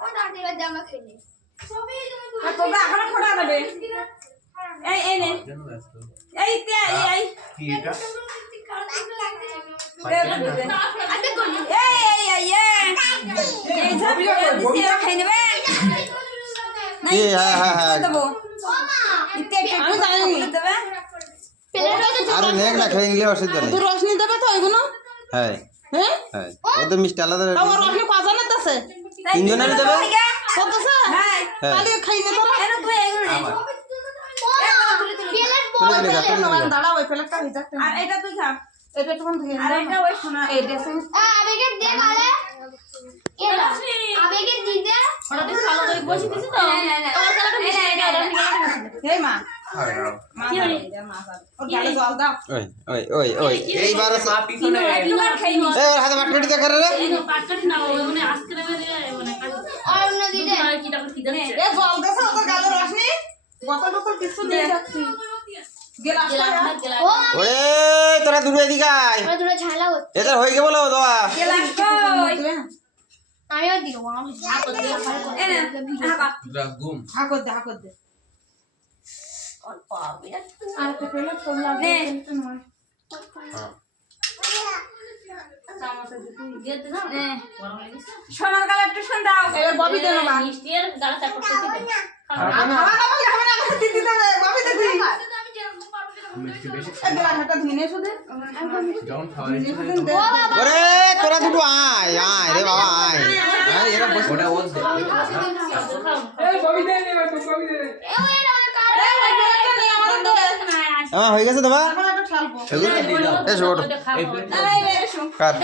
আমার দাদির জামা খেলে তোকে এখনো ফোটা দেবে এই নে এই কি এটা খাই নেবে আমি জানি আরে নেক না খেয়ে নিলে অসুবিধা নেই তুই রসনি দেবে তো এগুলো হ্যাঁ হ্যাঁ হ্যাঁ ওদের মিষ্টি আলাদা আমার রসনি কজনের আছে তিনজনের দেবে কত আছে হ্যাঁ তাহলে খাই নে তো এর তুই এগুলো দাঁড়া ওই প্লেটটা ভিজা আর এটা তুই খা এটা একটু ধুয়ে আর এটা ওই শোনা এই ড্রেসিং আবেগে দে গালে এটা আবেগে দিদে ওটা তুই ভালো করে বসে দিছিস তো তোমার কালারটা মিশে গেল হে মা কি হই মা ওর গালে জল দাও ওই ওই ওই এইবার মা পিছনে একবার খাই নি এই ওর হাতে মাটকাটি দেখা রে এই পাটকাটি না মানে আজকে মানে আর অন্য দিদে আর কি টাকা কি জানিস এ জল দেছে ওর গালে রসনি বোতল বোতল কিছু নিয়ে যাচ্ছি গেলাসটা ও ওরে তোরা দূরে এদিকে আয় আমরা দুটো ঝালা হচ্ছে এদের হয়ে গেল বলো দাও গেলাস কই আমিও দিব আমি গুম হাকত দে অল্প বিরাট আর তো পেলে ফোন লাগে গেতে না গরম লাগে সোনার গালে একটু শুন দাও এবার ববি দে না মিষ্টি এর গালা চাপ করতে দিতে খাওয়া না দিদি দে ববি দে তুই মিষ্টি বেশি এই গলাটা ধুইনে শুধু যখন খাওয়া দিচ্ছে ওরে তোরা দুটো আয় আয় রে বাবা আয় আয় এরা বসে ওটা ওর দে এই ববি দে নে ববি দে এ ওই এটা আমাদের কার এই প্লেটটা নিয়ে আমাদের দে হয়ে গেছে দাবা এখন একটু ঠালবো এসো ওঠো এই প্লেট এই এসো কাট